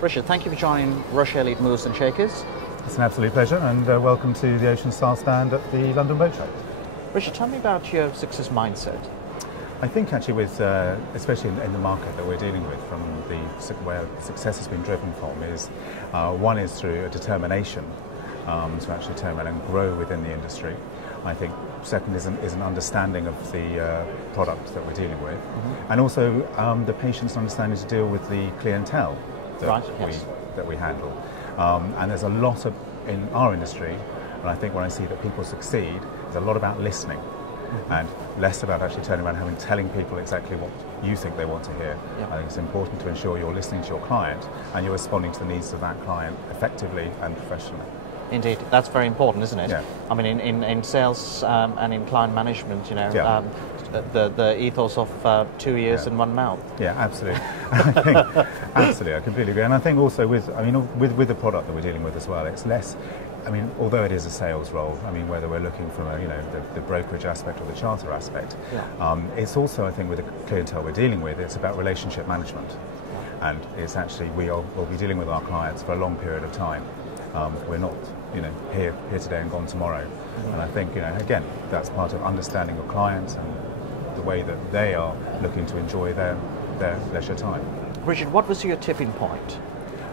Richard, thank you for joining Rochay Elite Movers and Shakers. It's an absolute pleasure, and welcome to the Ocean Star stand at the London Boat Show. Richard, tell me about your success mindset. I think actually with, especially in the market that we're dealing with, from where success has been driven from is, one is through a determination to actually turn around and grow within the industry. I think second is an understanding of the product that we're dealing with, and also the patience and understanding to deal with the clientele that we handle. And there's a lot in our industry, and I think when I see that people succeed, there's a lot about listening, and less about actually turning around and telling people exactly what you think they want to hear. I think it's important to ensure you're listening to your client and you're responding to the needs of that client effectively and professionally. Indeed, that's very important, isn't it? Yeah. I mean, in sales and in client management, you know, the ethos of 2 ears and one mouth. Yeah, absolutely. Absolutely, I completely agree. And I think also with the product that we're dealing with as well, it's less. I mean, although it is a sales role, I mean, whether we're looking from the brokerage aspect or the charter aspect, it's also, I think, with the clientele we're dealing with, it's about relationship management, and it's actually we'll be dealing with our clients for a long period of time. We're not, here today and gone tomorrow. And I think, again, that's part of understanding your clients and the way that they are looking to enjoy their leisure time. Richard, what was your tipping point?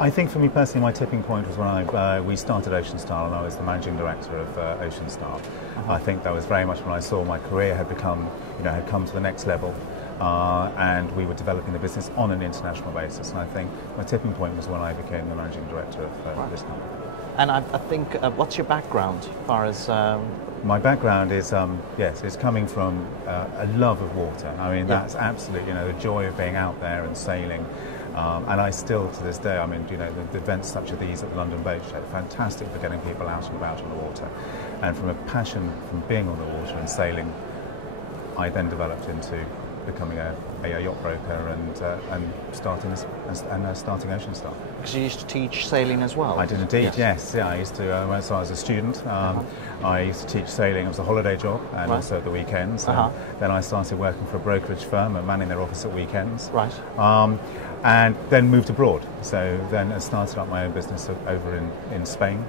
I think for me personally, my tipping point was when we started Ocean Star, and I was the managing director of Ocean Star. I think that was very much when I saw my career had become, had come to the next level, and we were developing the business on an international basis. And I think my tipping point was when I became the managing director of this company. And I think, what's your background as far as? My background is, yes, it's coming from a love of water. I mean, that's absolutely, the joy of being out there and sailing. And I still, to this day, I mean, the events such as these at the London Boat Show, fantastic for getting people out and about on the water. And from a passion from being on the water and sailing, I then developed into becoming a yacht broker and starting Ocean Star. Because you used to teach sailing as well? I did indeed, yes. Yeah, I used to, so I was a student, I used to teach sailing. It was a holiday job, and also at the weekends. Then I started working for a brokerage firm and manning their office at weekends. And then moved abroad. So then I started up my own business over in Spain,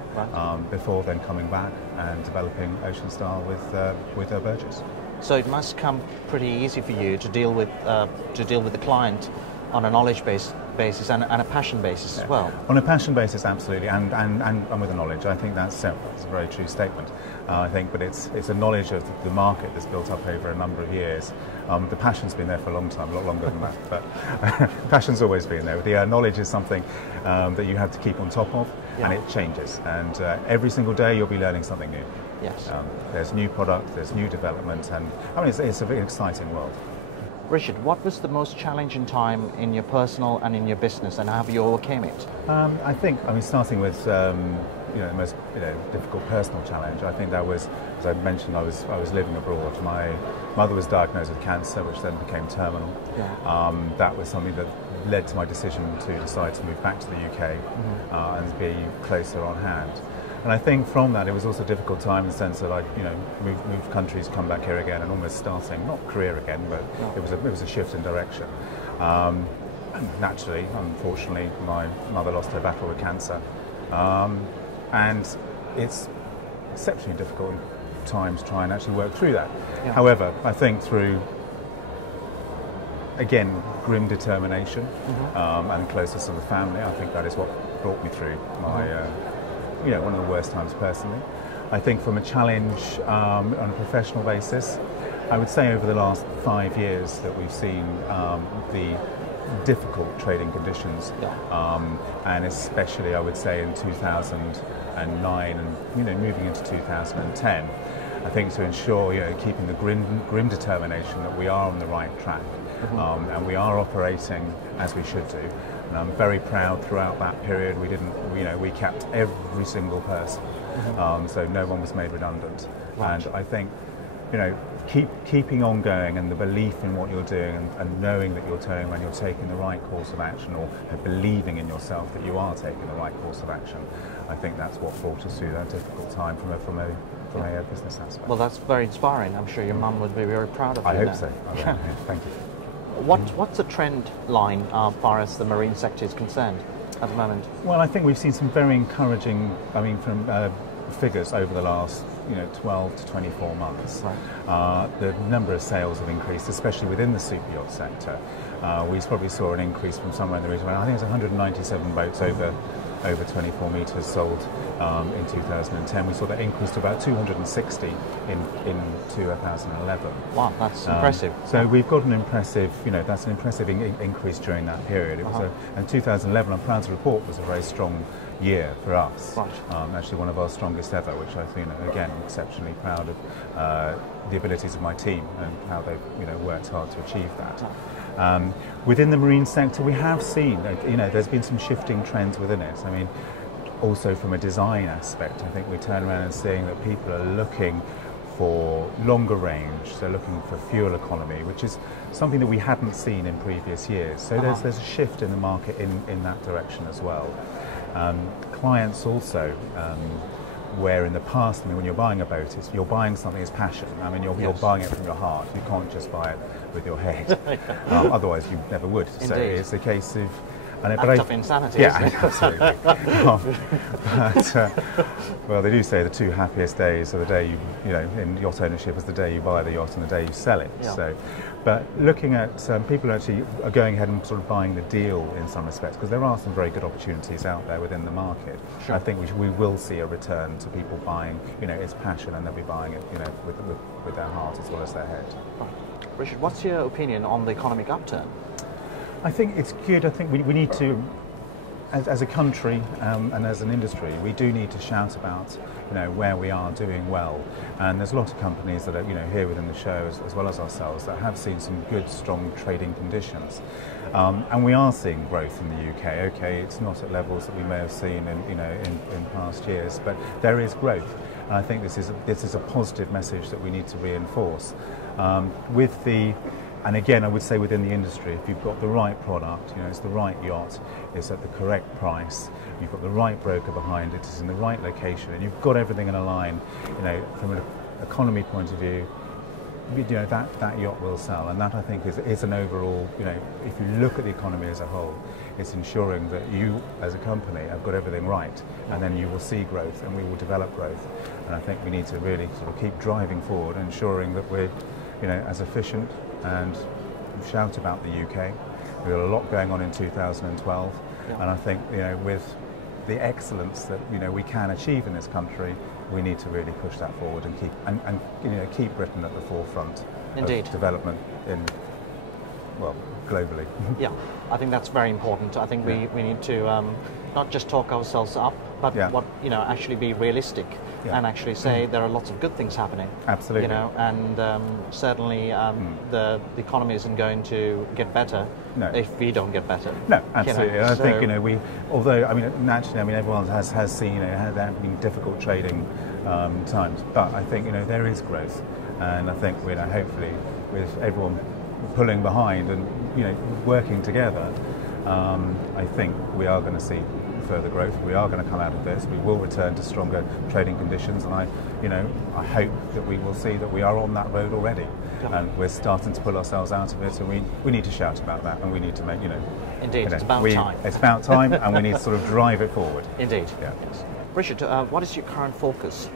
before then coming back and developing Ocean Star with Burgess. So it must come pretty easy for you to deal with the client on a knowledge basis and a passion basis as well. On a passion basis, absolutely, and with a knowledge. I think that's a very true statement. I think, but it's a knowledge of the market that's built up over a number of years. The passion's been there for a long time, a lot longer than that, but passion's always been there. The knowledge is something that you have to keep on top of, and it changes. And every single day you'll be learning something new. Yes. There's new product, there's new development, and I mean it's a very exciting world. Richard, what was the most challenging time in your personal and in your business, and how have you overcame it? I think, starting with the most difficult personal challenge. I think that was, as I mentioned, I was living abroad. My mother was diagnosed with cancer, which then became terminal. That was something that led to my decision to decide to move back to the UK and be closer on hand. And I think from that, it was also a difficult time in the sense that I, moved countries, come back here again, and almost starting, not career again, but it was a shift in direction. And naturally, unfortunately, my mother lost her battle with cancer, and it's exceptionally difficult times to try and actually work through that. However, I think through, again, grim determination and closeness to the family, I think that is what brought me through my. One of the worst times personally. I think from a challenge on a professional basis, I would say over the last 5 years that we've seen the difficult trading conditions, and especially I would say in 2009 and moving into 2010. I think to ensure keeping the grim determination that we are on the right track and we are operating as we should do. And I'm very proud throughout that period we kept every single person, so no one was made redundant. And I think keeping on going and the belief in what you're doing and knowing that you're taking the right course of action, or believing in yourself that you are taking the right course of action, I think that's what brought us through that difficult time from a business aspect. Well, that's very inspiring. I'm sure your mum would be very proud of you. I hope so. Thank you. What's the trend line as far as the marine sector is concerned? at the moment? Well, I think we've seen some very encouraging, from figures over the last 12 to 24 months. Right. The number of sales have increased, especially within the super yacht sector. We probably saw an increase from somewhere in the region, I think it's 197 boats over 24 metres sold in 2010. We saw that increase to about 260 in 2011. Wow, that's impressive. So we've got an impressive, that's an impressive increase during that period. It was and 2011, I'm proud to report, was a very strong year for us. Right. Actually one of our strongest ever, which I think, again, exceptionally proud of the abilities of my team and how they've worked hard to achieve that. Within the marine sector, we have seen, there's been some shifting trends within it. Also from a design aspect, I think we turn around and seeing that people are looking for longer range, they're looking for fuel economy, which is something that we hadn't seen in previous years. So there's a shift in the market in that direction as well. Clients also, where in the past, when you're buying a boat, you're buying something as passion. You're buying it from your heart. You can't just buy it with your head. Otherwise, you never would. Indeed. So it's a case of act of insanity. Yeah, isn't it? absolutely. Well, they do say the two happiest days are the day in yacht ownership is the day you buy the yacht and the day you sell it. Yeah. So, but looking at people actually are going ahead and sort of buying the deal in some respects, because there are some very good opportunities out there within the market. Sure. I think we will see a return to people buying, it's passion, and they'll be buying it, with their heart as well as their head. Right. Richard, what's your opinion on the economic upturn? I think it's good. I think we need to, as a country and as an industry, we do need to shout about where we are doing well. And there's a lot of companies that are here within the show as well as ourselves that have seen some good, strong trading conditions. And we are seeing growth in the UK. Okay, it's not at levels that we may have seen in past years, but there is growth. And I think this is a positive message that we need to reinforce. And again, I would say within the industry, if you've got the right product, it's the right yacht, it's at the correct price, you've got the right broker behind it, it's in the right location, and you've got everything in a line, from an economy point of view, that yacht will sell. And that, I think, is an overall, if you look at the economy as a whole, it's ensuring that you, as a company, have got everything right, and then you will see growth, and we will develop growth. And I think we need to really sort of keep driving forward, ensuring that we're, as efficient, and shout about the UK. We've got a lot going on in 2012, and I think with the excellence that we can achieve in this country, we need to really push that forward and keep Britain at the forefront Indeed. of development globally. Yeah, I think that's very important. I think we need to not just talk ourselves up, but actually be realistic and actually say there are lots of good things happening. Absolutely. And certainly the economy isn't going to get better if we don't get better. No, absolutely. I think although naturally, everyone has seen there have been difficult trading times, but I think there is growth, and I think hopefully with everyone pulling behind and working together, I think we are going to see further growth. We are going to come out of this. We will return to stronger trading conditions, and I hope that we will see that we are on that road already, and we're starting to pull ourselves out of it. And we need to shout about that, and we need to make Indeed, it's about time. It's about time, and we need to sort of drive it forward. Indeed. Yeah. Yes. Richard, what is your current focus?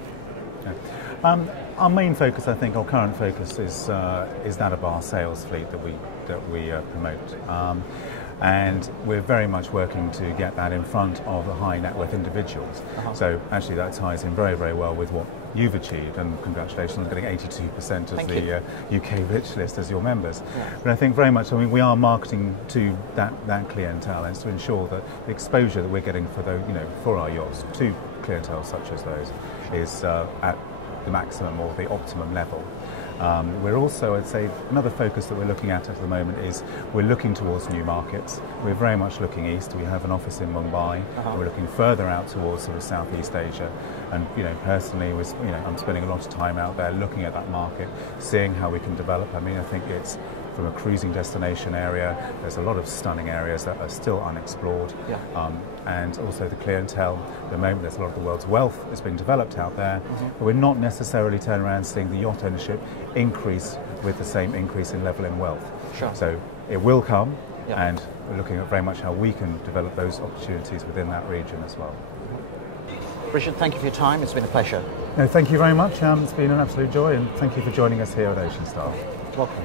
Our main focus, I think, our current focus is that of our sales fleet that we promote. And we're very much working to get that in front of the high net worth individuals. So actually that ties in very, very well with what you've achieved, and congratulations on getting 82% of the UK Rich List as your members. Yeah. But I think very much, we are marketing to that clientele, and to ensure that the exposure that we're getting for those, for our yachts to clientele such as those is at the maximum or the optimum level. We're also, I'd say, another focus that we're looking at the moment is we're looking towards new markets. We're very much looking east. We have an office in Mumbai. We're looking further out towards sort of Southeast Asia. And personally, I'm spending a lot of time out there looking at that market, seeing how we can develop. I think it's from a cruising destination area. There's a lot of stunning areas that are still unexplored. And also the clientele, at the moment there's a lot of the world's wealth that's been developed out there, but we're not necessarily turning around seeing the yacht ownership increase with the same increase in level in wealth. Sure. So it will come, and we're looking at very much how we can develop those opportunities within that region as well. Richard, thank you for your time. It's been a pleasure. No, thank you very much. It's been an absolute joy, and thank you for joining us here at Ocean Star. Welcome.